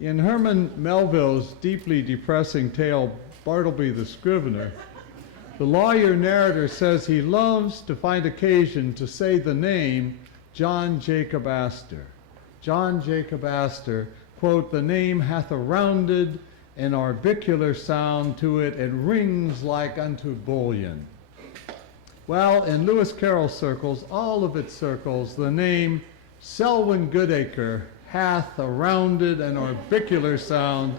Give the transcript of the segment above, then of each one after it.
In Herman Melville's deeply depressing tale, Bartleby the Scrivener, the lawyer narrator says he loves to find occasion to say the name John Jacob Astor. John Jacob Astor, quote, "The name hath a rounded and orbicular sound to it, and rings like unto bullion." Well, in Lewis Carroll circles, all of its circles, the name Selwyn Goodacre hath a rounded and orbicular sound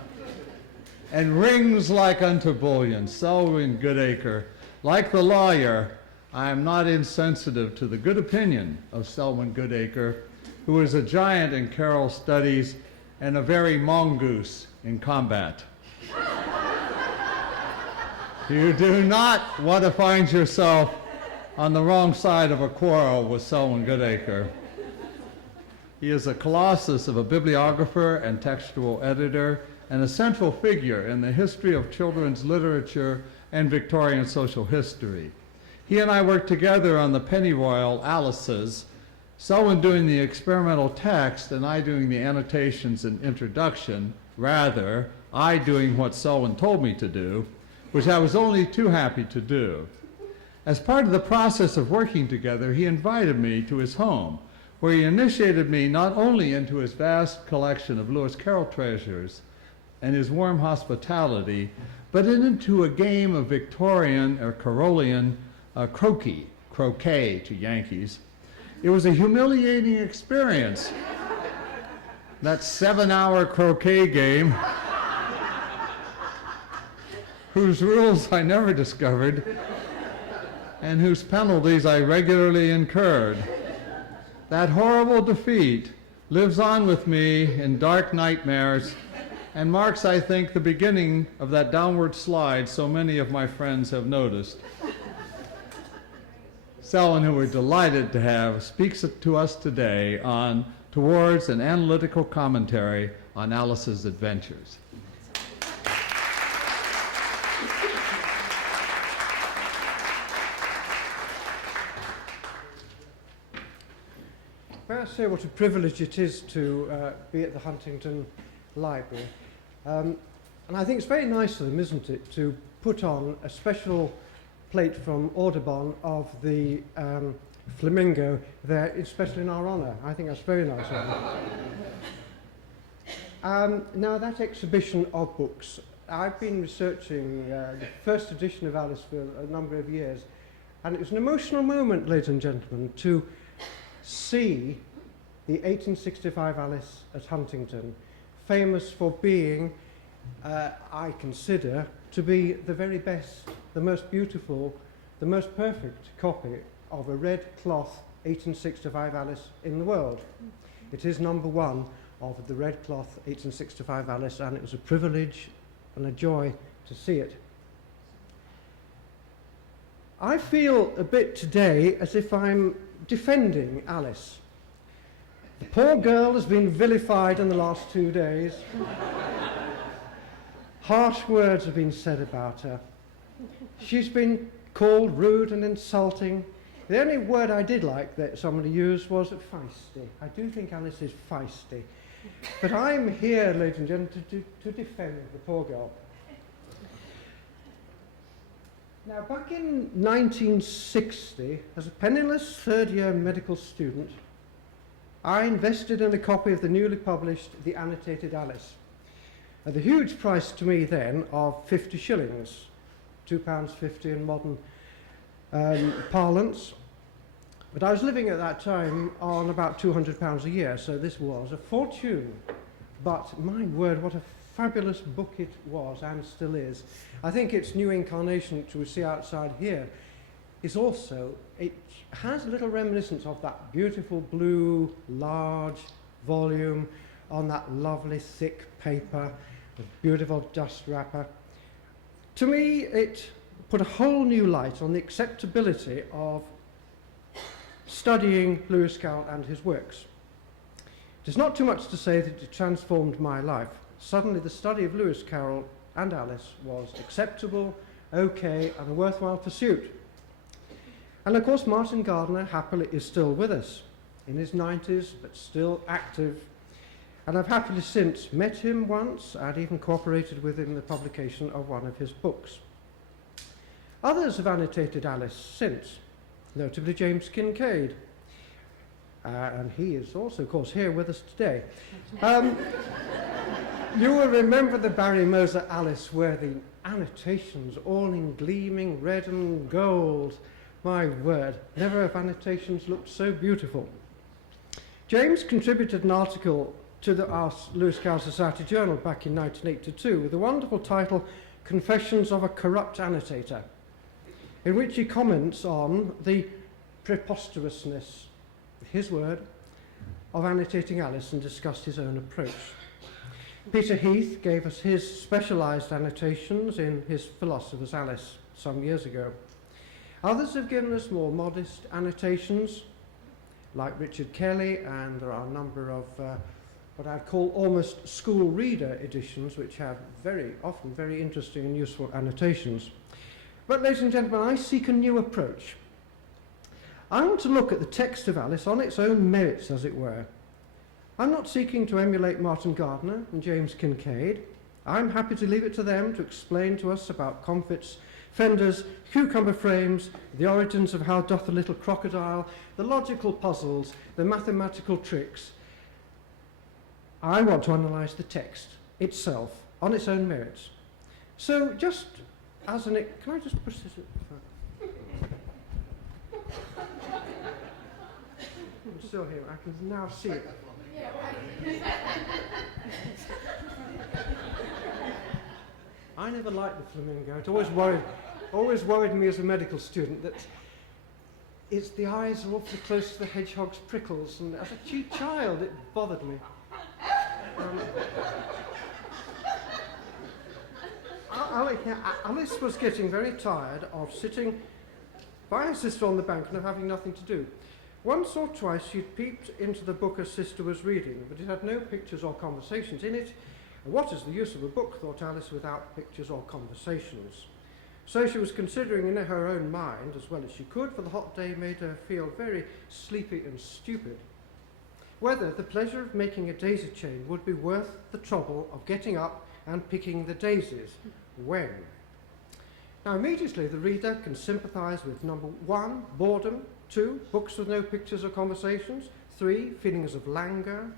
and rings like unto bullion. Selwyn Goodacre. Like the lawyer, I am not insensitive to the good opinion of Selwyn Goodacre, who is a giant in Carroll studies and a very mongoose in combat. You do not want to find yourself on the wrong side of a quarrel with Selwyn Goodacre. He is a colossus of a bibliographer and textual editor, and a central figure in the history of children's literature and Victorian social history. He and I worked together on the pennyroyal Alice's, Selwyn doing the experimental text and I doing the annotations and introduction, rather, I doing what Selwyn told me to do, which I was only too happy to do. As part of the process of working together, he invited me to his home, where he initiated me not only into his vast collection of Lewis Carroll treasures and his warm hospitality, but into a game of Victorian or Carolian croquet to Yankees. It was a humiliating experience. That 7-hour croquet game, whose rules I never discovered, and whose penalties I regularly incurred. That horrible defeat lives on with me in dark nightmares and marks, I think, the beginning of that downward slide so many of my friends have noticed. Selwyn, who we're delighted to have, speaks to us today on Towards an Analytical Commentary on Alice's Adventures. May I say what a privilege it is to be at the Huntington Library. And I think it's very nice of them, isn't it, to put on a special plate from Audubon of the flamingo there, especially in our honour. I think that's very nice of them. Now, that exhibition of books, I've been researching the first edition of Alice for a number of years, and it was an emotional moment, ladies and gentlemen, to see the 1865 Alice at Huntington, famous for being, I consider, to be the very best, the most beautiful, the most perfect copy of a red cloth 1865 Alice in the world. It is number one of the red cloth 1865 Alice, and it was a privilege and a joy to see it. I feel a bit today as if I'm defending Alice. The poor girl has been vilified in the last 2 days. Harsh words have been said about her. She's been called rude and insulting. The only word I did like that somebody used was feisty. I do think Alice is feisty. But I'm here, ladies and gentlemen, to defend the poor girl. Now, back in 1960, as a penniless third-year medical student, I invested in a copy of the newly published The Annotated Alice, at the huge price to me then of 50 shillings, £2.50 in modern parlance. But I was living at that time on about £200 a year, so this was a fortune. But my word, what a fabulous book it was and still is. I think its new incarnation, which we see outside here, is also, it has a little reminiscence of that beautiful blue, large volume on that lovely thick paper, with beautiful dust wrapper. To me, it put a whole new light on the acceptability of studying Lewis Carroll and his works. It is not too much to say that it transformed my life. Suddenly the study of Lewis Carroll and Alice was acceptable, okay, and a worthwhile pursuit. And of course Martin Gardner happily is still with us, in his 90s, but still active. And I've happily since met him once and even cooperated with him in the publication of one of his books. Others have annotated Alice since, notably James Kincaid. And he is also, of course, here with us today. You will remember the Barry Moser Alice where the annotations all in gleaming red and gold. My word, never have annotations looked so beautiful. James contributed an article to the Lewis Carroll Society Journal back in 1982 with the wonderful title Confessions of a Corrupt Annotator, in which he comments on the preposterousness, his word, of annotating Alice and discussed his own approach. Peter Heath gave us his specialised annotations in his Philosopher's Alice some years ago. Others have given us more modest annotations, like Richard Kelly, and there are a number of what I'd call almost school reader editions, which have very often very interesting and useful annotations. But ladies and gentlemen, I seek a new approach. I want to look at the text of Alice on its own merits, as it were. I'm not seeking to emulate Martin Gardner and James Kincaid. I'm happy to leave it to them to explain to us about comfits, fenders, cucumber frames, the origins of how doth a little crocodile, the logical puzzles, the mathematical tricks. I want to analyse the text itself on its own merits. So just as an... Can I just push this... I'm still here. I can now see it. I never liked the flamingo. It always worried me as a medical student that the eyes are awfully close to the hedgehog's prickles, and as a cheap child it bothered me. Alice was getting very tired of sitting by her sister on the bank and of having nothing to do. Once or twice she'd peeped into the book her sister was reading, but it had no pictures or conversations in it. And what is the use of a book, thought Alice, without pictures or conversations? So she was considering in her own mind, as well as she could, for the hot day made her feel very sleepy and stupid, whether the pleasure of making a daisy chain would be worth the trouble of getting up and picking the daisies. When? Now immediately the reader can sympathise with number 1, boredom, 2, books with no pictures or conversations, 3, feelings of languor,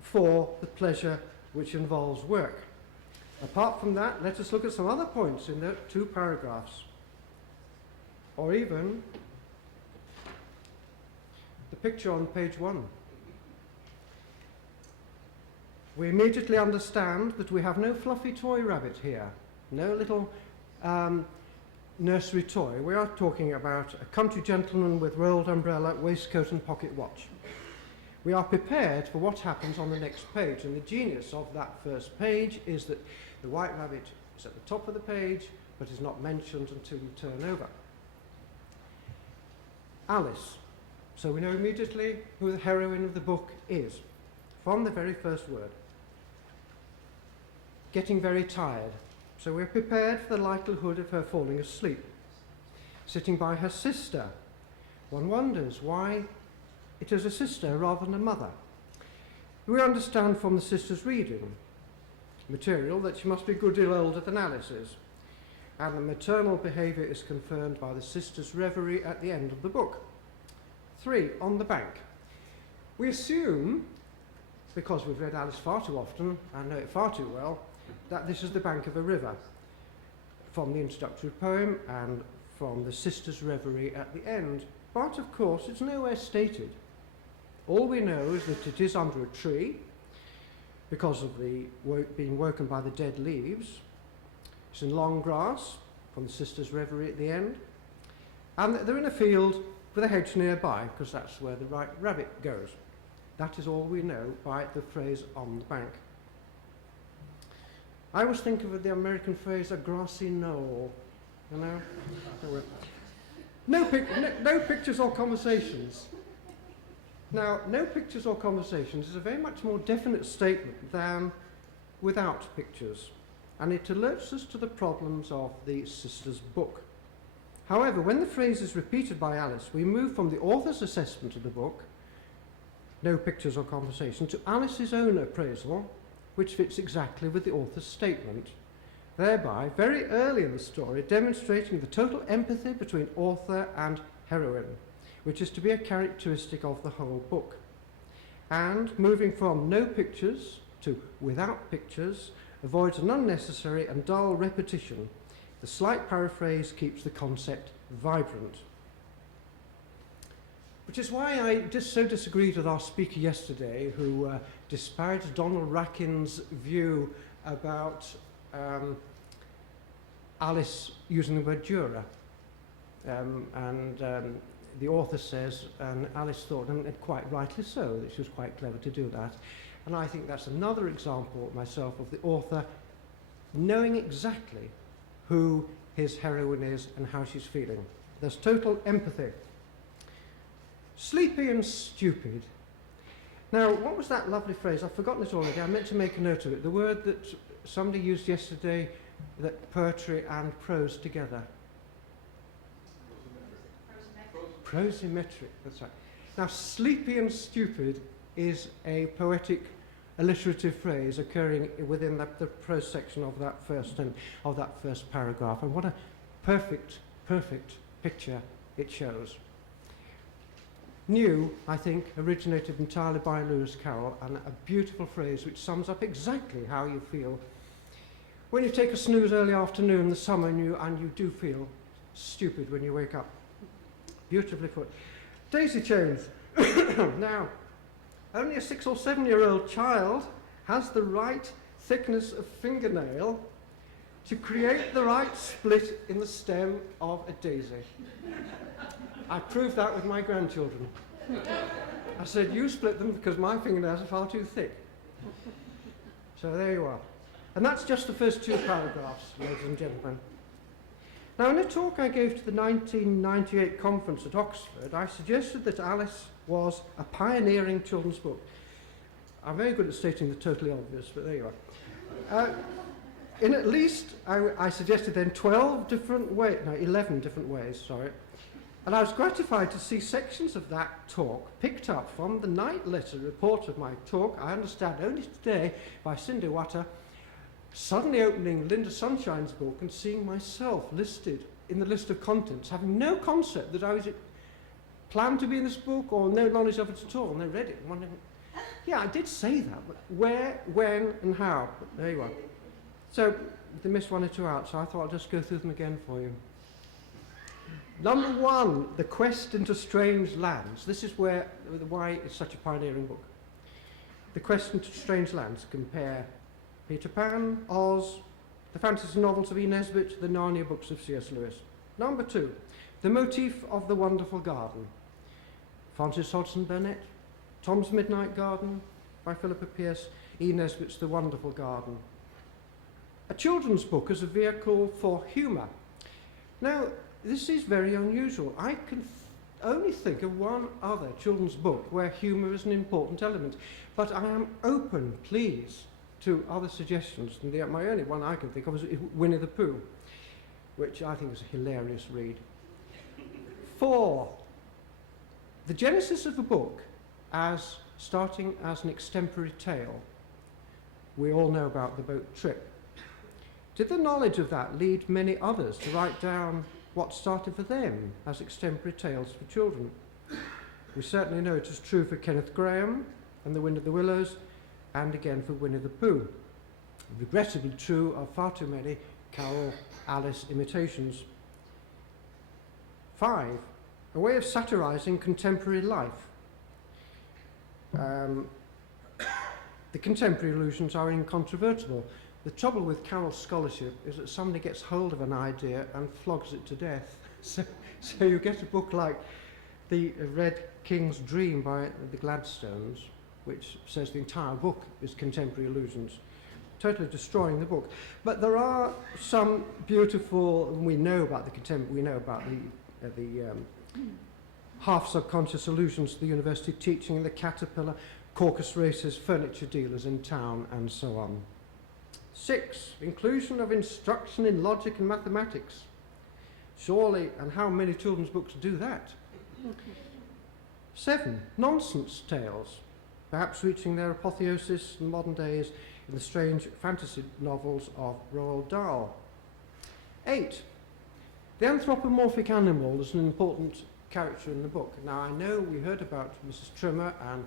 4, the pleasure which involves work. Apart from that, let us look at some other points in the 2 paragraphs, or even the picture on page 1. We immediately understand that we have no fluffy toy rabbit here, no little nursery toy. We are talking about a country gentleman with rolled umbrella, waistcoat and pocket watch. We are prepared for what happens on the next page, and the genius of that first page is that the white rabbit is at the top of the page but is not mentioned until you turn over. Alice. So we know immediately who the heroine of the book is, from the very first word. Getting very tired. So we're prepared for the likelihood of her falling asleep. Sitting by her sister. One wonders why it is a sister rather than a mother. We understand from the sister's reading material that she must be a good deal older than Alice is, and the maternal behaviour is confirmed by the sister's reverie at the end of the book. 3, on the bank. We assume, because we've read Alice far too often and know it far too well, that this is the bank of a river, from the introductory poem and from the sister's reverie at the end. But of course it's nowhere stated. All we know is that it is under a tree because of the being woken by the dead leaves. It's in long grass from the sister's reverie at the end, and they're in a field with a hedge nearby because that's where the right rabbit goes. That is all we know by the phrase on the bank. I always think of the American phrase a grassy knoll, you know. No pictures or conversations. Now, no pictures or conversations is a very much more definite statement than without pictures, and it alerts us to the problems of the sister's book. However, when the phrase is repeated by Alice, we move from the author's assessment of the book no pictures or conversation, to Alice's own appraisal, which fits exactly with the author's statement, thereby, very early in the story, demonstrating the total empathy between author and heroine, which is to be a characteristic of the whole book. And moving from no pictures to without pictures avoids an unnecessary and dull repetition. The slight paraphrase keeps the concept vibrant. Which is why I so disagreed with our speaker yesterday, who disparaged Donald Rackin's view about Alice using the word juror. The author says, and Alice thought, and quite rightly so, that she was quite clever to do that. And I think that's another example myself of the author knowing exactly who his heroine is and how she's feeling. There's total empathy. Sleepy and stupid. Now, what was that lovely phrase? I've forgotten it already. I meant to make a note of it. The word that somebody used yesterday, that poetry and prose together. Prosimetric, that's right. Now, sleepy and stupid is a poetic, alliterative phrase occurring within the prose section of that first paragraph. And what a perfect picture it shows. New, I think, originated entirely by Lewis Carroll, and a beautiful phrase which sums up exactly how you feel when you take a snooze early afternoon in the summer and you do feel stupid when you wake up. Beautifully put. Daisy chains. Now, only a 6 or 7 year old child has the right thickness of fingernail to create the right split in the stem of a daisy. I proved that with my grandchildren. I said, you split them because my fingernails are far too thick. So there you are. And that's just the first 2 paragraphs, ladies and gentlemen. Now, in a talk I gave to the 1998 conference at Oxford, I suggested that Alice was a pioneering children's book. I'm very good at stating the totally obvious, but there you are. In at least, I suggested then 11 different ways, sorry. And I was gratified to see sections of that talk picked up from the night letter report of my talk, I understand only today, by Cindy Watter, suddenly opening Linda Sunshine's book and seeing myself listed in the list of contents, having no concept that I was planned to be in this book or no knowledge of it at all. And they read it and wondering, yeah, I did say that, but where, when, and how? But there you are. So they missed 1 or 2 out, so I thought I'll just go through them again for you. Number 1, The Quest into Strange Lands. This is why it's such a pioneering book. The Quest into Strange Lands. Compare Peter Pan, Oz, the fantasy novels of E. Nesbit, the Narnia books of C.S. Lewis. Number 2, The Motif of the Wonderful Garden. Frances Hodgson Burnett, Tom's Midnight Garden by Philippa Pearce, E. Nesbit's The Wonderful Garden. A children's book as a vehicle for humour. Now, this is very unusual. I can only think of one other children's book where humour is an important element, but I am open, please, to other suggestions. And my only one I can think of is Winnie the Pooh, which I think is a hilarious read. 4, the genesis of the book as starting as an extemporary tale. We all know about the boat trip. Did the knowledge of that lead many others to write down what started for them as extemporary tales for children? We certainly know it is true for Kenneth Grahame and The Wind of the Willows, and again for Winnie the Pooh. Regrettably true of far too many Carol Alice imitations. 5, a way of satirising contemporary life. The contemporary allusions are incontrovertible. The trouble with Carroll's scholarship is that somebody gets hold of an idea and flogs it to death. So you get a book like The Red King's Dream by the Gladstones, which says the entire book is contemporary allusions, totally destroying the book. But there are some beautiful, we know about the half-subconscious allusions to the university teaching, the caterpillar, caucus races, furniture dealers in town, and so on. 6, inclusion of instruction in logic and mathematics. Surely, and how many children's books do that? 7, nonsense tales. perhaps reaching their apotheosis in modern days in the strange fantasy novels of Roald Dahl. 8. The anthropomorphic animal is an important character in the book. Now, I know we heard about Mrs. Trimmer and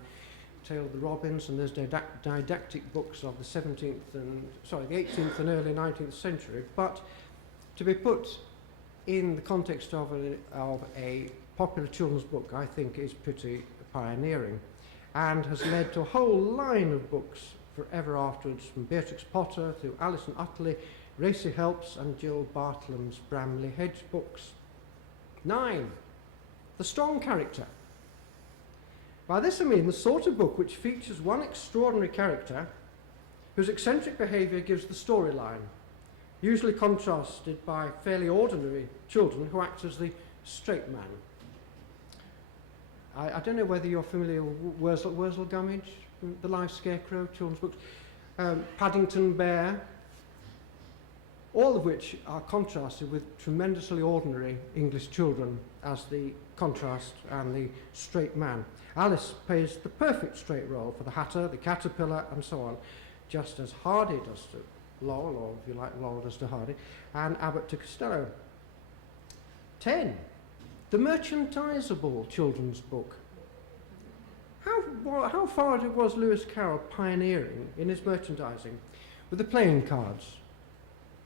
Tale of the Robins, and there's didactic books of the 18th and early 19th century, but to be put in the context of a popular children's book, I think is pretty pioneering, and has led to a whole line of books forever afterwards, from Beatrix Potter through Alice and Utterly, Racy Helps, and Jill Bartlam's Bramley Hedge books. 9. The strong character. By this I mean the sort of book which features one extraordinary character whose eccentric behaviour gives the storyline, usually contrasted by fairly ordinary children who act as the straight man. I don't know whether you're familiar with Wurzel Gummidge, The Live Scarecrow, children's books, Paddington Bear, all of which are contrasted with tremendously ordinary English children as the contrast and the straight man. Alice plays the perfect straight role for the Hatter, the Caterpillar, and so on, just as Hardy does to Laurel, or if you like, Laurel does to Hardy, and Abbott to Costello. 10. The merchandisable children's book. How far was Lewis Carroll pioneering in his merchandising? With the playing cards,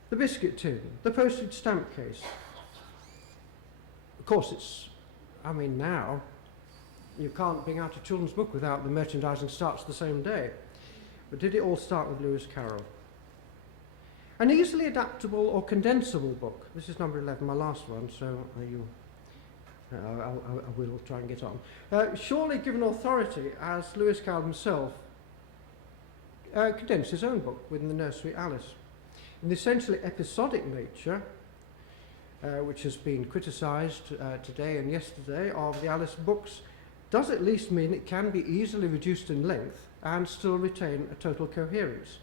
the biscuit tin, the postage stamp case. Of course, now you can't bring out a children's book without the merchandising starts the same day. But did it all start with Lewis Carroll? An easily adaptable or condensable book. This is number 11, my last one, so I will try and get on. Surely given authority, as Lewis Carroll himself condensed his own book within the nursery Alice. In the essentially episodic nature, which has been criticised today and yesterday, of the Alice books, does at least mean it can be easily reduced in length and still retain a total coherence.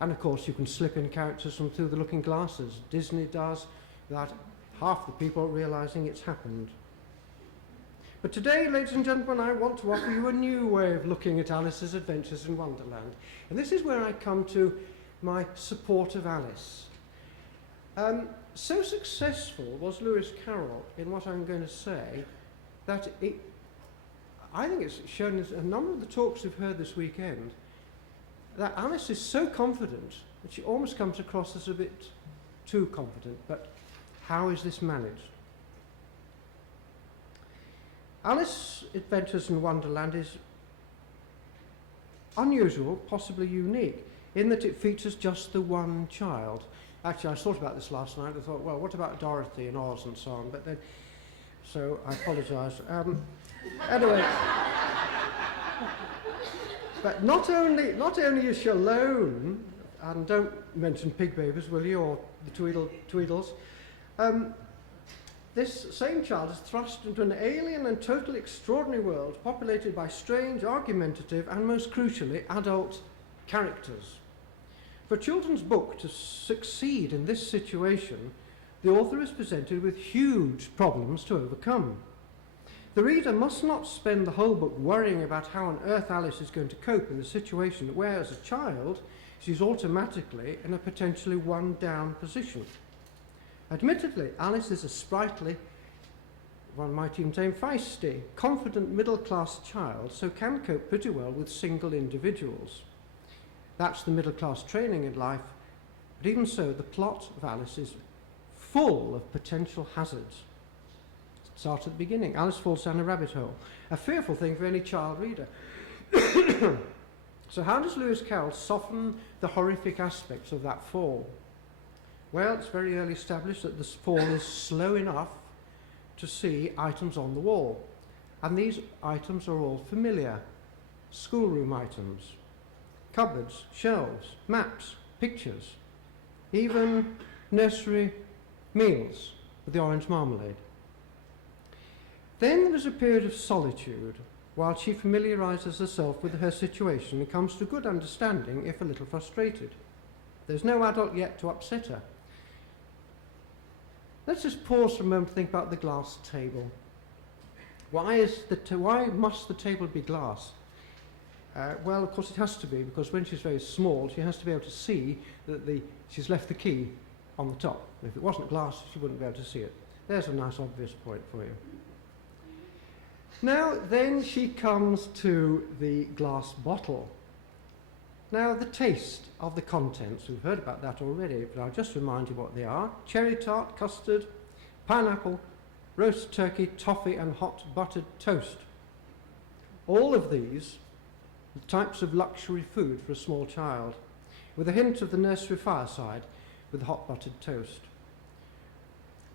And of course you can slip in characters from Through the Looking Glass, as Disney does, without half the people realising it's happened. But today, ladies and gentlemen, I want to offer you a new way of looking at Alice's adventures in Wonderland. And this is where I come to my support of Alice. So successful was Lewis Carroll in what I'm going to say that I think it's shown in a number of the talks we've heard this weekend that Alice is so confident that she almost comes across as a bit too confident. But how is this managed? Alice's Adventures in Wonderland is unusual, possibly unique, in that it features just the one child. Actually, I thought about this last night. I thought, well, what about Dorothy and Oz and so on? But then, so I apologise. Anyway, but not only is she alone, and don't mention pig babies, will you, or the Tweedles. This same child is thrust into an alien and totally extraordinary world populated by strange, argumentative, and most crucially, adult characters. For a children's book to succeed in this situation, the author is presented with huge problems to overcome. The reader must not spend the whole book worrying about how on earth Alice is going to cope in the situation where, as a child, she's automatically in a potentially one-down position. Admittedly, Alice is a sprightly, one might even say feisty, confident middle-class child, so can cope pretty well with single individuals. That's the middle-class training in life, but even so, the plot of Alice is full of potential hazards. Start at the beginning. Alice falls down a rabbit hole, a fearful thing for any child reader. So how does Lewis Carroll soften the horrific aspects of that fall? Well, it's very early established that this fall is slow enough to see items on the wall. And these items are all familiar. Schoolroom items, cupboards, shelves, maps, pictures, even nursery meals with the orange marmalade. Then there is a period of solitude while she familiarises herself with her situation and comes to good understanding, if a little frustrated. There's no adult yet to upset her. Let's just pause for a moment to think about the glass table. Why must the table be glass? Well, of course it has to be, because when she's very small, she has to be able to see that she's left the key on the top. If it wasn't glass, she wouldn't be able to see it. There's a nice obvious point for you. Now, then she comes to the glass bottle. Now, the taste of the contents, we've heard about that already, but I'll just remind you what they are. Cherry tart, custard, pineapple, roast turkey, toffee, and hot buttered toast. All of these are types of luxury food for a small child, with a hint of the nursery fireside with hot buttered toast.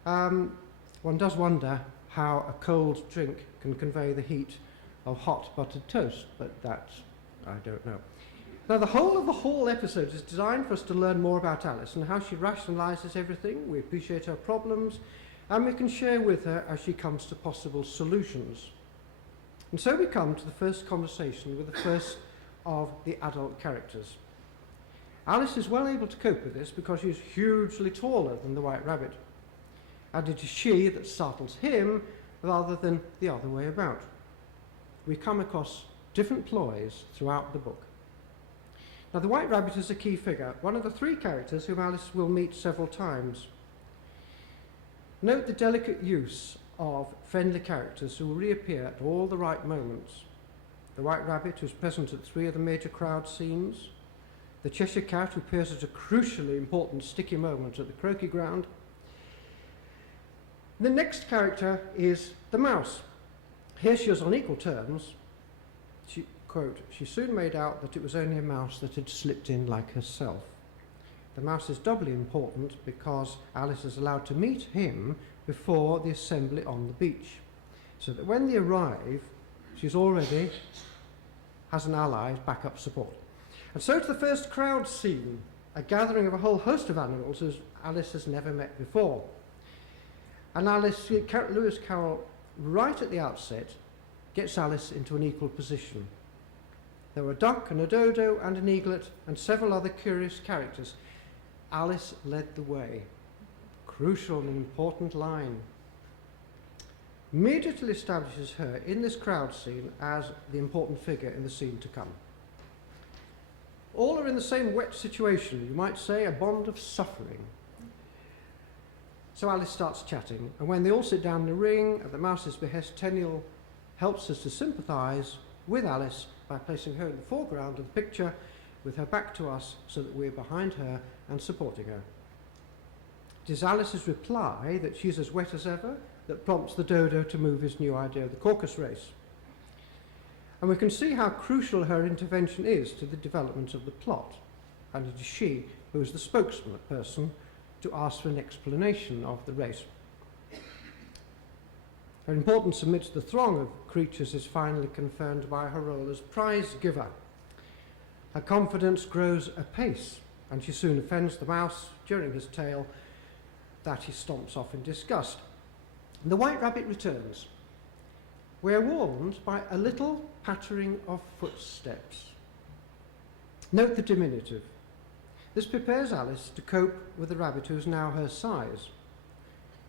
One does wonder how a cold drink can convey the heat of hot buttered toast, but that I don't know. Now, the whole of the Hall episode is designed for us to learn more about Alice and how she rationalises everything. We appreciate her problems, and we can share with her as she comes to possible solutions. And so we come to the first conversation with the first of the adult characters. Alice is well able to cope with this because she is hugely taller than the White Rabbit, and it is she that startles him rather than the other way about. We come across different ploys throughout the book. Now, the White Rabbit is a key figure, one of the three characters whom Alice will meet several times. Note the delicate use of friendly characters who will reappear at all the right moments. The White Rabbit, who's present at 3 of the major crowd scenes. The Cheshire Cat, who appears at a crucially important sticky moment at the Croquet Ground. The next character is the mouse. Here she is on equal terms. She, quote, "She soon made out that it was only a mouse that had slipped in like herself." The mouse is doubly important because Alice is allowed to meet him before the assembly on the beach, so that when they arrive, she's already has an ally, backup support. And so to the first crowd scene, a gathering of a whole host of animals who Alice has never met before. And Lewis Carroll, right at the outset, gets Alice into an equal position. There were a duck and a dodo and an eaglet and several other curious characters. Alice led the way. Crucial and important line. Immediately establishes her in this crowd scene as the important figure in the scene to come. All are in the same wet situation, you might say, a bond of suffering. So Alice starts chatting, and when they all sit down in a ring at the mouse's behest, Tenniel helps us to sympathise with Alice by placing her in the foreground of the picture with her back to us so that we're behind her and supporting her. It is Alice's reply that she's as wet as ever that prompts the dodo to move his new idea of the caucus race. And we can see how crucial her intervention is to the development of the plot, and it is she who is the spokesperson to ask for an explanation of the race. Her importance amidst the throng of creatures is finally confirmed by her role as prize giver. Her confidence grows apace, and she soon offends the mouse during his tale that he stomps off in disgust. The White Rabbit returns. We are warned by a little pattering of footsteps. Note the diminutive. This prepares Alice to cope with the rabbit who is now her size.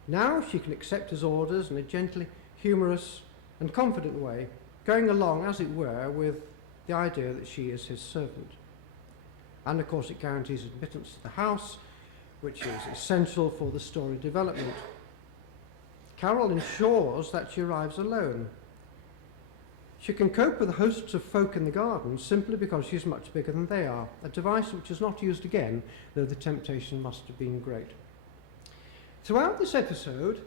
Now she can accept his orders in a gently humorous and confident way, going along, as it were, with the idea that she is his servant. And of course it guarantees admittance to the house, which is essential for the story development. Carol ensures that she arrives alone. She can cope with the hosts of folk in the garden simply because she's much bigger than they are, a device which is not used again, though the temptation must have been great. Throughout this episode,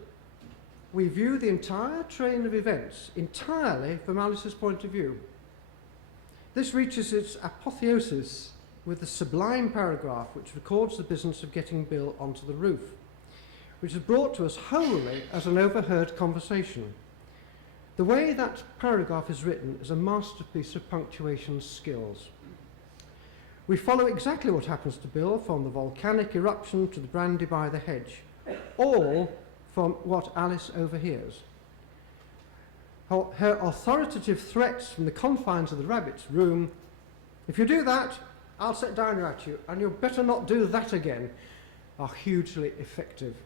we view the entire train of events entirely from Alice's point of view. This reaches its apotheosis with the sublime paragraph which records the business of getting Bill onto the roof, which is brought to us wholly as an overheard conversation. The way that paragraph is written is a masterpiece of punctuation skills. We follow exactly what happens to Bill, from the volcanic eruption to the brandy by the hedge, all from what Alice overhears. Her authoritative threats from the confines of the rabbit's room, "If you do that, I'll set down at you, and you'd better not do that again," are hugely effective.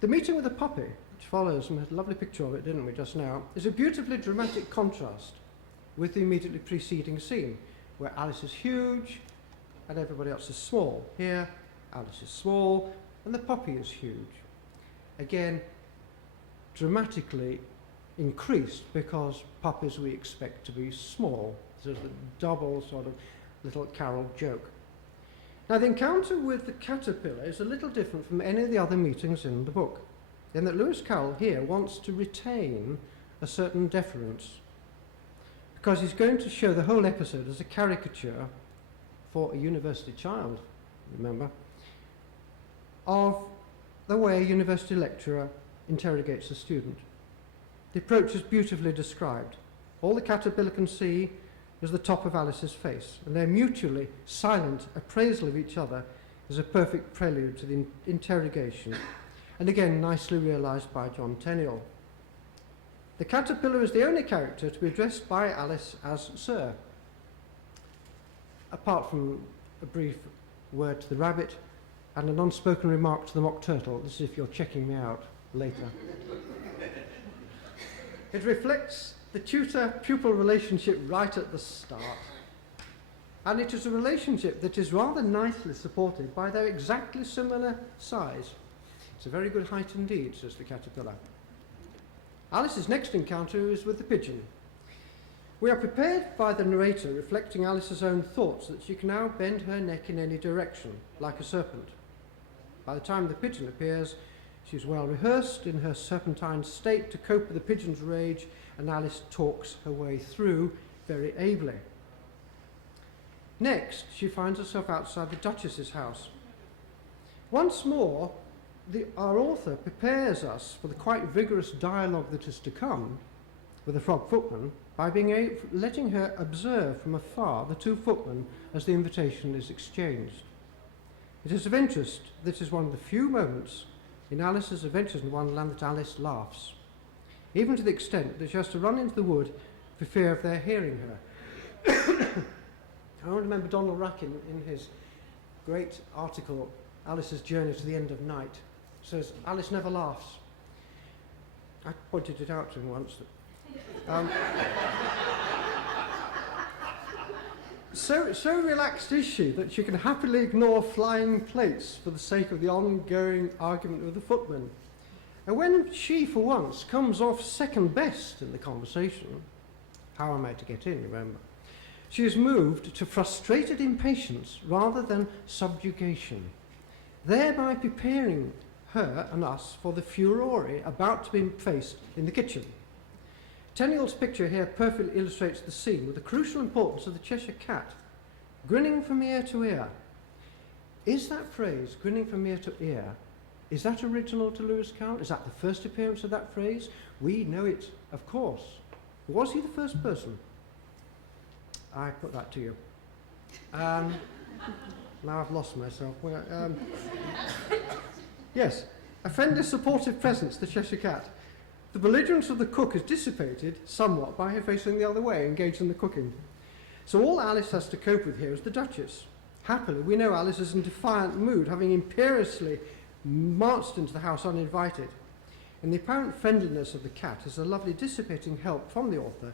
The meeting with the puppy, which follows, and we had a lovely picture of it, didn't we, just now, is a beautifully dramatic contrast. with the immediately preceding scene, where Alice is huge and everybody else is small. Here, Alice is small and the puppy is huge. Again, dramatically increased because puppies we expect to be small. So it's a double sort of little Carol joke. Now, the encounter with the caterpillar is a little different from any of the other meetings in the book, in that Lewis Carroll here wants to retain a certain deference, because he's going to show the whole episode as a caricature for a university child, remember, of the way a university lecturer interrogates a student. The approach is beautifully described. All the caterpillar can see is the top of Alice's face, and their mutually silent appraisal of each other is a perfect prelude to the interrogation, and again nicely realised by John Tenniel. The caterpillar is the only character to be addressed by Alice as Sir, apart from a brief word to the rabbit and an unspoken remark to the mock turtle. This is if you're checking me out later. It reflects the tutor-pupil relationship right at the start. And it is a relationship that is rather nicely supported by their exactly similar size. It's a very good height indeed, says the caterpillar. Alice's next encounter is with the pigeon. We are prepared by the narrator reflecting Alice's own thoughts that she can now bend her neck in any direction, like a serpent. By the time the pigeon appears, she's well rehearsed in her serpentine state to cope with the pigeon's rage, and Alice talks her way through very ably. Next, she finds herself outside the Duchess's house. Once more, our author prepares us for the quite vigorous dialogue that is to come with the frog footman by letting her observe from afar the two footmen as the invitation is exchanged. It is of interest that it is one of the few moments in Alice's Adventures in Wonderland that Alice laughs, even to the extent that she has to run into the wood for fear of their hearing her. I remember Donald Rack in his great article, Alice's Journey to the End of Night, says, Alice never laughs. I pointed it out to him once. So relaxed is she that she can happily ignore flying plates for the sake of the ongoing argument with the footman. And when she, for once, comes off second best in the conversation, how am I to get in, remember? She is moved to frustrated impatience rather than subjugation, thereby preparing her and us for the furore about to be faced in the kitchen. Tenniel's picture here perfectly illustrates the scene with the crucial importance of the Cheshire Cat, grinning from ear to ear. Is that phrase, grinning from ear to ear, is that original to Lewis Carroll? Is that the first appearance of that phrase? We know it, of course. Was he the first person? I put that to you. Now I've lost myself. Yes, a friendly, supportive presence, the Cheshire Cat. The belligerence of the cook is dissipated somewhat by her facing the other way, engaged in the cooking. So all Alice has to cope with here is the Duchess. Happily, we know Alice is in defiant mood, having imperiously marched into the house uninvited. And the apparent friendliness of the cat is a lovely dissipating help from the author,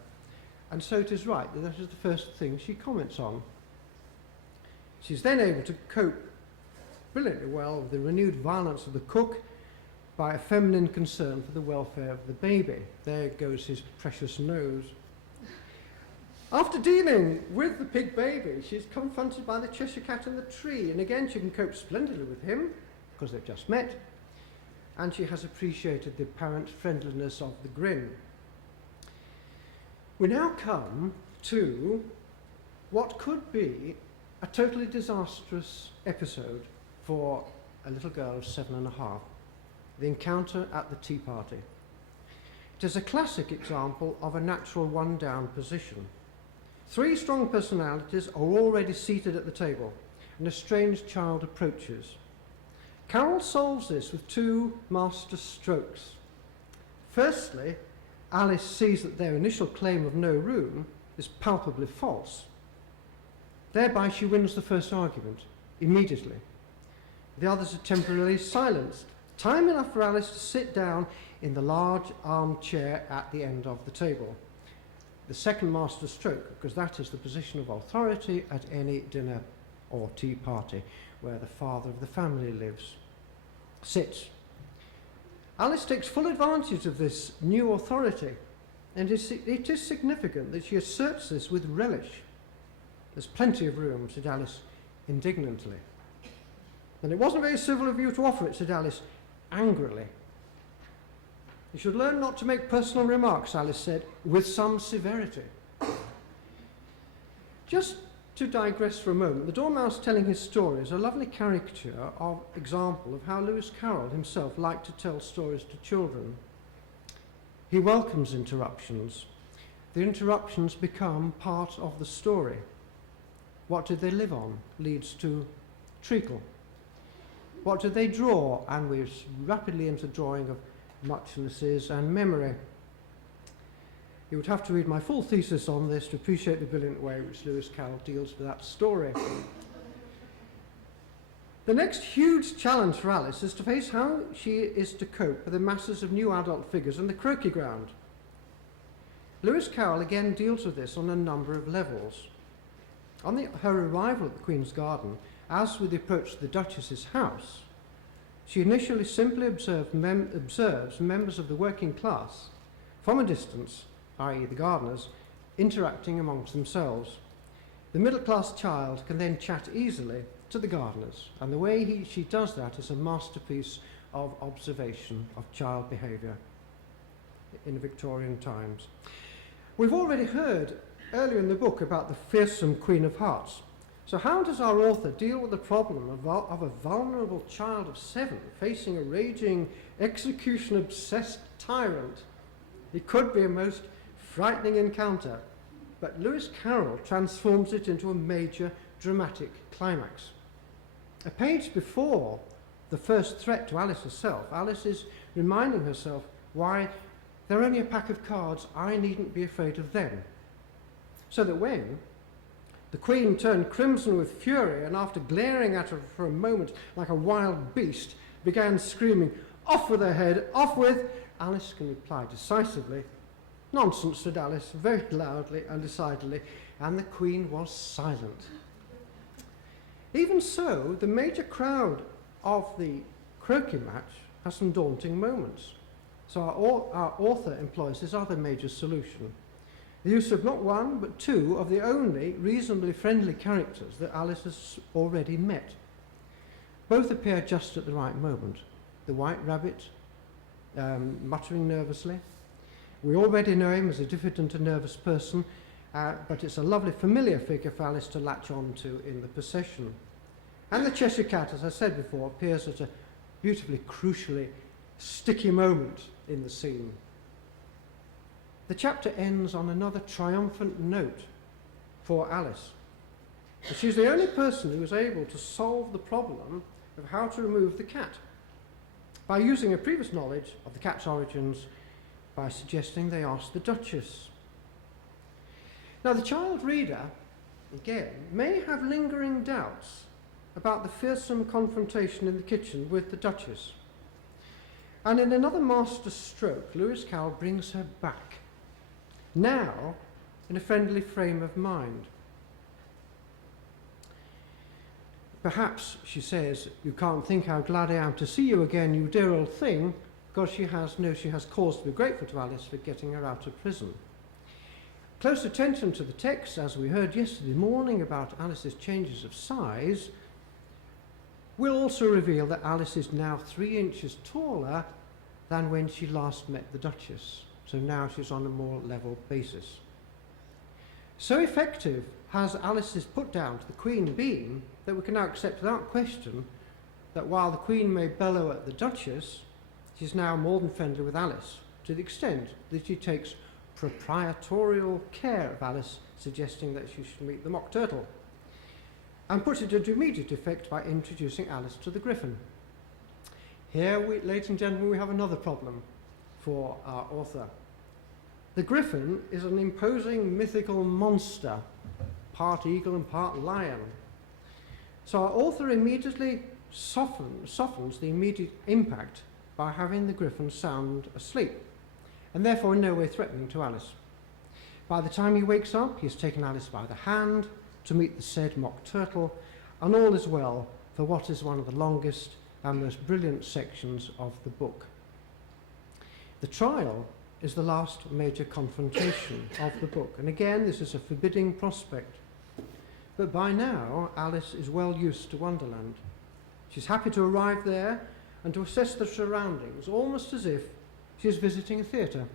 and so it is right that that is the first thing she comments on. She's then able to cope brilliantly well with the renewed violence of the cook by a feminine concern for the welfare of the baby. There goes his precious nose. After dealing with the pig baby, she's confronted by the Cheshire Cat in the tree, and again she can cope splendidly with him, because they've just met, and she has appreciated the apparent friendliness of the grin. We now come to what could be a totally disastrous episode for a little girl of 7.5, the encounter at the tea party. It is a classic example of a natural one-down position. 3 strong personalities are already seated at the table, and a strange child approaches. Carroll solves this with 2 master strokes. Firstly, Alice sees that their initial claim of no room is palpably false. Thereby she wins the first argument immediately. The others are temporarily silenced. Time enough for Alice to sit down in the large armchair at the end of the table. the second master stroke, because that is the position of authority at any dinner or tea party where the father of the family sits. Alice takes full advantage of this new authority, and it is significant that she asserts this with relish. "There's plenty of room," said Alice indignantly. "And it wasn't very civil of you to offer it," said Alice angrily. "You should learn not to make personal remarks," Alice said, with some severity. Just to digress for a moment, the Dormouse telling his story is a lovely caricature of example of how Lewis Carroll himself liked to tell stories to children. He welcomes interruptions. The interruptions become part of the story. What did they live on leads to treacle. What did they draw? And we're rapidly into drawing of muchnesses and memory. You would have to read my full thesis on this to appreciate the brilliant way in which Lewis Carroll deals with that story. The next huge challenge for Alice is to face how she is to cope with the masses of new adult figures in the croquet ground. Lewis Carroll again deals with this on a number of levels. On her arrival at the Queen's Garden, as with the approach to the Duchess's house, she initially simply observes members of the working class from a distance, i.e. the gardeners, interacting amongst themselves. The middle-class child can then chat easily to the gardeners, and the way she does that is a masterpiece of observation of child behaviour in Victorian times. We've already heard earlier in the book about the fearsome Queen of Hearts. So how does our author deal with the problem of a vulnerable child of 7 facing a raging, execution-obsessed tyrant? It could be a most frightening encounter, but Lewis Carroll transforms it into a major dramatic climax. A page before the first threat to Alice herself, Alice is reminding herself why they're only a pack of cards, I needn't be afraid of them. So that when the Queen turned crimson with fury and after glaring at her for a moment like a wild beast, began screaming, "Off with her head, off with," Alice can reply decisively, "Nonsense," said Alice, very loudly and decidedly, and the Queen was silent. Even so, the major crowd of the croquet match has some daunting moments. So our author employs this other major solution: the use of not one, but 2 of the only reasonably friendly characters that Alice has already met. Both appear just at the right moment. The White Rabbit, muttering nervously. We already know him as a diffident and nervous person, but it's a lovely familiar figure for Alice to latch on to in the procession. And the Cheshire Cat, as I said before, appears at a beautifully, crucially sticky moment in the scene. The chapter ends on another triumphant note for Alice. She's the only person who was able to solve the problem of how to remove the cat by using her previous knowledge of the cat's origins by suggesting they ask the Duchess. Now, the child reader, again, may have lingering doubts about the fearsome confrontation in the kitchen with the Duchess. And in another master stroke, Lewis Carroll brings her back, now in a friendly frame of mind. Perhaps, she says, "You can't think how glad I am to see you again, you dear old thing," because she has cause to be grateful to Alice for getting her out of prison. Close attention to the text, as we heard yesterday morning about Alice's changes of size, will also reveal that Alice is now 3 inches taller than when she last met the Duchess. So now she's on a more level basis. So effective has Alice's put down to the Queen been that we can now accept without question that while the Queen may bellow at the Duchess, she's now more than friendly with Alice, to the extent that she takes proprietorial care of Alice, suggesting that she should meet the Mock Turtle, and puts it into immediate effect by introducing Alice to the Griffin. Here, ladies and gentlemen, we have another problem for our author. The Griffin is an imposing mythical monster, part eagle and part lion. So our author immediately softens the immediate impact by having the Griffin sound asleep, and therefore in no way threatening to Alice. By the time he wakes up, he has taken Alice by the hand to meet the said mock turtle, and all is well for what is one of the longest and most brilliant sections of the book. The trial is the last major confrontation of the book, and again this is a forbidding prospect. But by now Alice is well used to Wonderland. She's happy to arrive there and to assess the surroundings, almost as if she is visiting a theatre,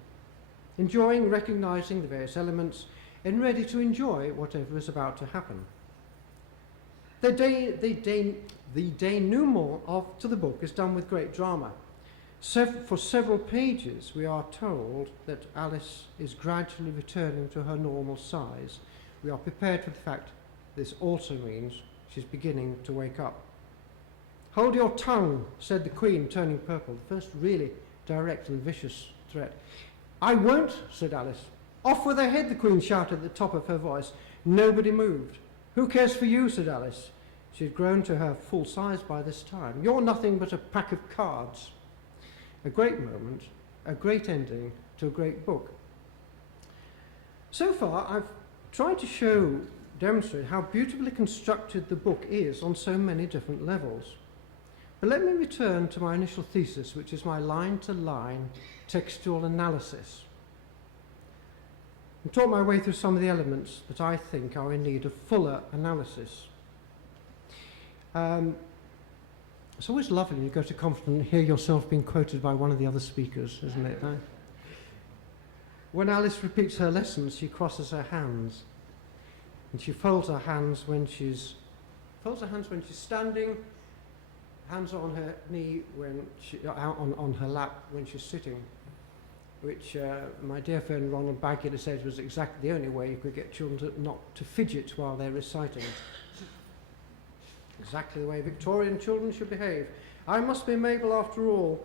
enjoying, recognising the various elements, and ready to enjoy whatever is about to happen. The denouement to the book is done with great drama. For several pages we are told that Alice is gradually returning to her normal size. We are prepared for the fact this also means she's beginning to wake up. "Hold your tongue," said the Queen, turning purple, the first really direct and vicious threat. "I won't," said Alice. "Off with her head," the Queen shouted at the top of her voice. Nobody moved. "Who cares for you?" said Alice. She had grown to her full size by this time. "You're nothing but a pack of cards." A great moment, a great ending to a great book. So far, I've tried to demonstrate how beautifully constructed the book is on so many different levels. But let me return to my initial thesis, which is my line-to-line textual analysis, and talk my way through some of the elements that I think are in need of fuller analysis. It's always lovely when you go to a conference and hear yourself being quoted by one of the other speakers, isn't it? When Alice repeats her lessons, she crosses her hands, and she folds her hands when she's standing, hands on her knee when on her lap when she's sitting, which my dear friend Ronald Bagula said was exactly the only way you could get children not to fidget while they're reciting. Exactly the way Victorian children should behave. I must be Mabel after all,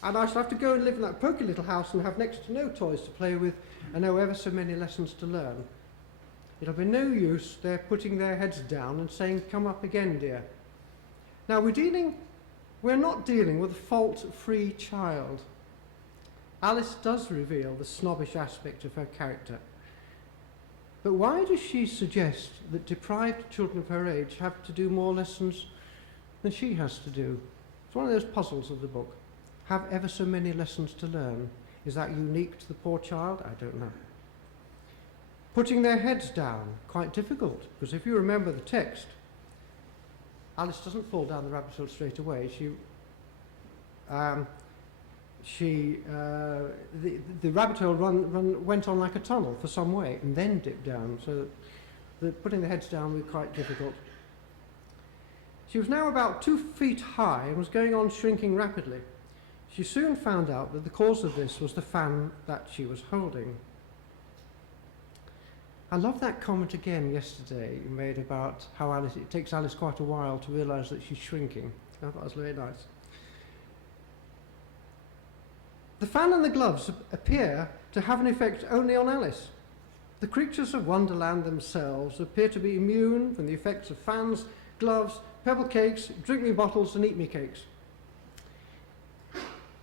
and I shall have to go and live in that poky little house and have next to no toys to play with and know ever so many lessons to learn. It'll be no use their putting their heads down and saying, "Come up again, dear." Now we're not dealing with a fault-free child. Alice does reveal the snobbish aspect of her character. But why does she suggest that deprived children of her age have to do more lessons than she has to do? It's one of those puzzles of the book. Have ever so many lessons to learn. Is that unique to the poor child? I don't know. Putting their heads down, quite difficult, because if you remember the text, Alice doesn't fall down the rabbit hole straight away. The rabbit hole went on like a tunnel for some way and then dipped down, so putting the heads down was quite difficult. She was now about 2 feet high and was going on shrinking rapidly. She soon found out that the cause of this was the fan that she was holding. I love that comment again yesterday you made about how it takes Alice quite a while to realise that she's shrinking. I thought that was very nice. The fan and the gloves appear to have an effect only on Alice. The creatures of Wonderland themselves appear to be immune from the effects of fans, gloves, pebble cakes, drink me bottles and eat me cakes.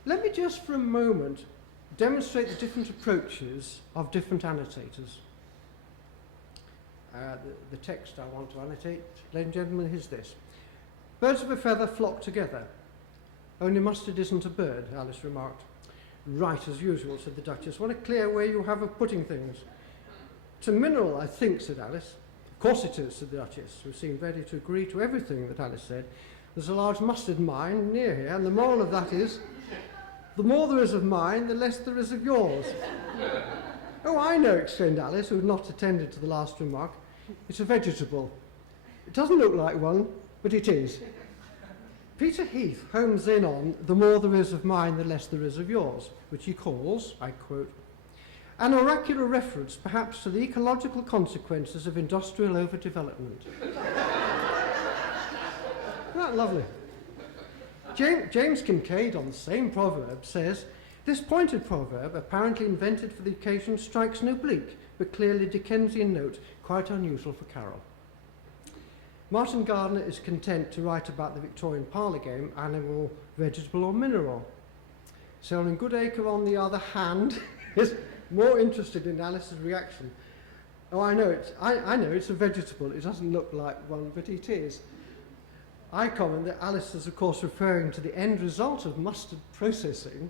Let me just for a moment demonstrate the different approaches of different annotators. The text I want to annotate, ladies and gentlemen, is this. "Birds of a feather flock together. Only mustard isn't a bird," Alice remarked. "Right, as usual," said the Duchess. "What a clear way you have of putting things." "It's a mineral, I think," said Alice. "Of course it is," said the Duchess, who seemed ready to agree to everything that Alice said. "There's a large mustard mine near here, and the moral of that is, the more there is of mine, the less there is of yours." "Oh, I know," exclaimed Alice, who had not attended to the last remark. "It's a vegetable. It doesn't look like one, but it is." Peter Heath homes in on "the more there is of mine, the less there is of yours," which he calls, I quote, "an oracular reference perhaps to the ecological consequences of industrial overdevelopment." Isn't that lovely? James Kincaid, on the same proverb, says, "This pointed proverb, apparently invented for the occasion, strikes an oblique but clearly Dickensian note, quite unusual for Carol." Martin Gardner is content to write about the Victorian parlour game, animal, vegetable or mineral. Selwyn Goodacre, on the other hand, is more interested in Alice's reaction. Oh, I know it's a vegetable. It doesn't look like one, but it is. I comment that Alice is, of course, referring to the end result of mustard processing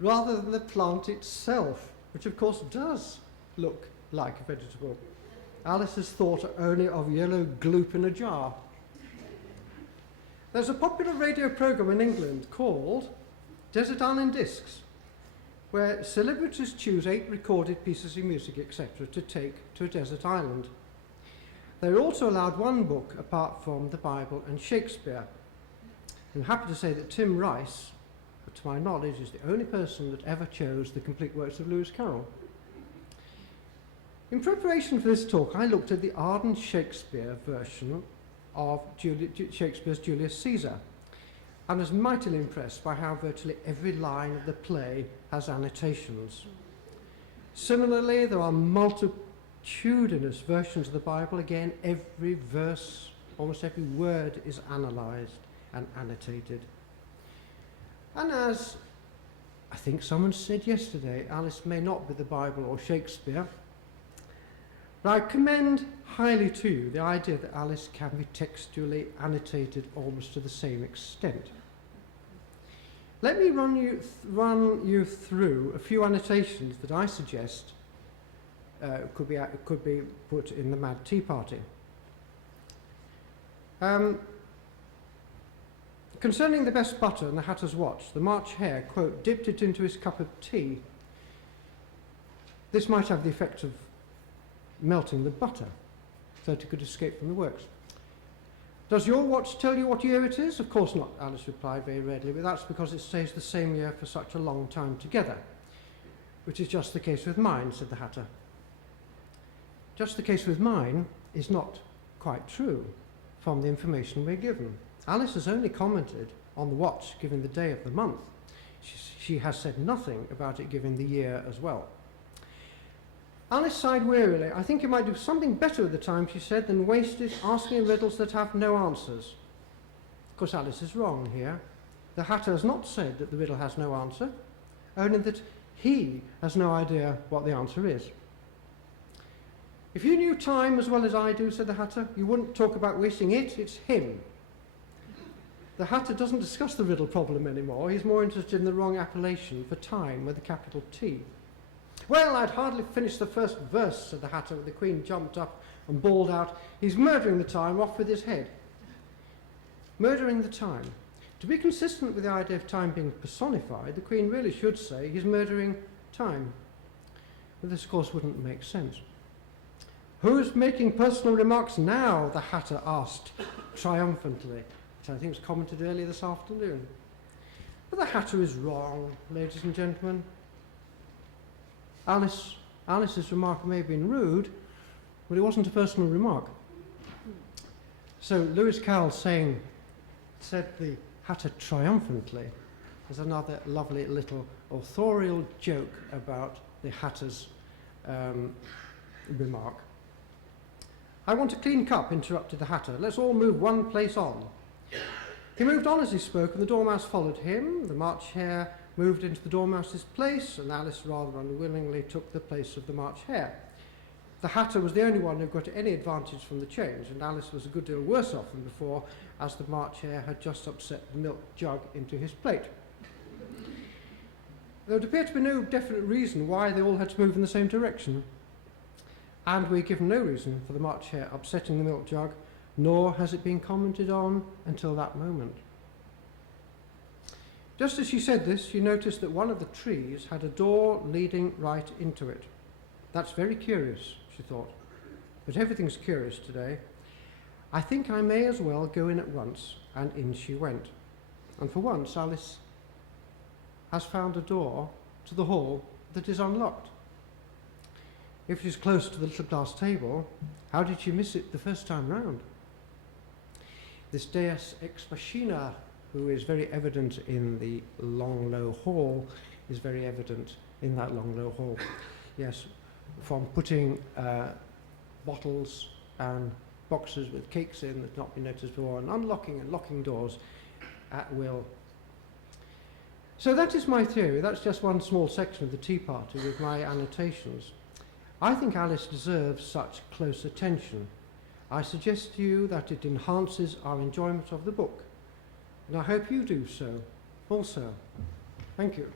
rather than the plant itself, which, of course, does look like a vegetable. Alice has thought only of yellow gloop in a jar. There's a popular radio programme in England called Desert Island Discs, where celebrities choose 8 recorded pieces of music, etc., to take to a desert island. They're also allowed 1 book apart from the Bible and Shakespeare. I'm happy to say that Tim Rice, to my knowledge, is the only person that ever chose the complete works of Lewis Carroll. In preparation for this talk, I looked at the Arden Shakespeare version of Shakespeare's Julius Caesar, and was mightily impressed by how virtually every line of the play has annotations. Similarly, there are multitudinous versions of the Bible. Again, every verse, almost every word is analysed and annotated. And as I think someone said yesterday, Alice may not be the Bible or Shakespeare, but I commend highly to you the idea that Alice can be textually annotated almost to the same extent. Let me run you through a few annotations that I suggest could be put in the Mad Tea Party. Concerning the best butter and the Hatter's watch, the March Hare, quote, dipped it into his cup of tea. This might have the effect of melting the butter, so that it could escape from the works. Does your watch tell you what year it is? Of course not, Alice replied very readily, but that's because it stays the same year for such a long time together, which is just the case with mine, said the Hatter. Just the case with mine is not quite true from the information we're given. Alice has only commented on the watch giving the day of the month. She has said nothing about it giving the year as well. Alice sighed wearily. I think you might do something better with the time, she said, than waste it asking riddles that have no answers. Of course, Alice is wrong here. The Hatter has not said that the riddle has no answer, only that he has no idea what the answer is. If you knew time as well as I do, said the Hatter, you wouldn't talk about wasting it, it's him. The Hatter doesn't discuss the riddle problem anymore. He's more interested in the wrong appellation for time with a capital T. Well, I'd hardly finished the first verse, said the Hatter, when the Queen jumped up and bawled out, he's murdering the time, off with his head. Murdering the time. To be consistent with the idea of time being personified, the Queen really should say he's murdering time. But this, of course, wouldn't make sense. Who's making personal remarks now? The Hatter asked triumphantly, which I think was commented earlier this afternoon. But the Hatter is wrong, ladies and gentlemen. Alice's remark may have been rude, but it wasn't a personal remark. So Lewis Carroll said the Hatter triumphantly is another lovely little authorial joke about the Hatter's remark. I want a clean cup, interrupted the Hatter. Let's all move one place on. He moved on as he spoke, and the Dormouse followed him. The March Hare moved into the Dormouse's place, and Alice rather unwillingly took the place of the March Hare. The Hatter was the only one who got any advantage from the change, and Alice was a good deal worse off than before, as the March Hare had just upset the milk jug into his plate. There would appear to be no definite reason why they all had to move in the same direction, and we're given no reason for the March Hare upsetting the milk jug, nor has it been commented on until that moment. Just as she said this, she noticed that one of the trees had a door leading right into it. That's very curious, she thought, but everything's curious today. I think I may as well go in at once, and in she went. And for once, Alice has found a door to the hall that is unlocked. If she's close to the little glass table, how did she miss it the first time round? This Deus Ex Machina, who is very evident in the long, low hall, is very evident in that long, low hall. Yes, from putting bottles and boxes with cakes in that not been noticed before, and unlocking and locking doors at will. So that is my theory. That's just one small section of the Tea Party with my annotations. I think Alice deserves such close attention. I suggest to you that it enhances our enjoyment of the book. And I hope you do so also. Thank you.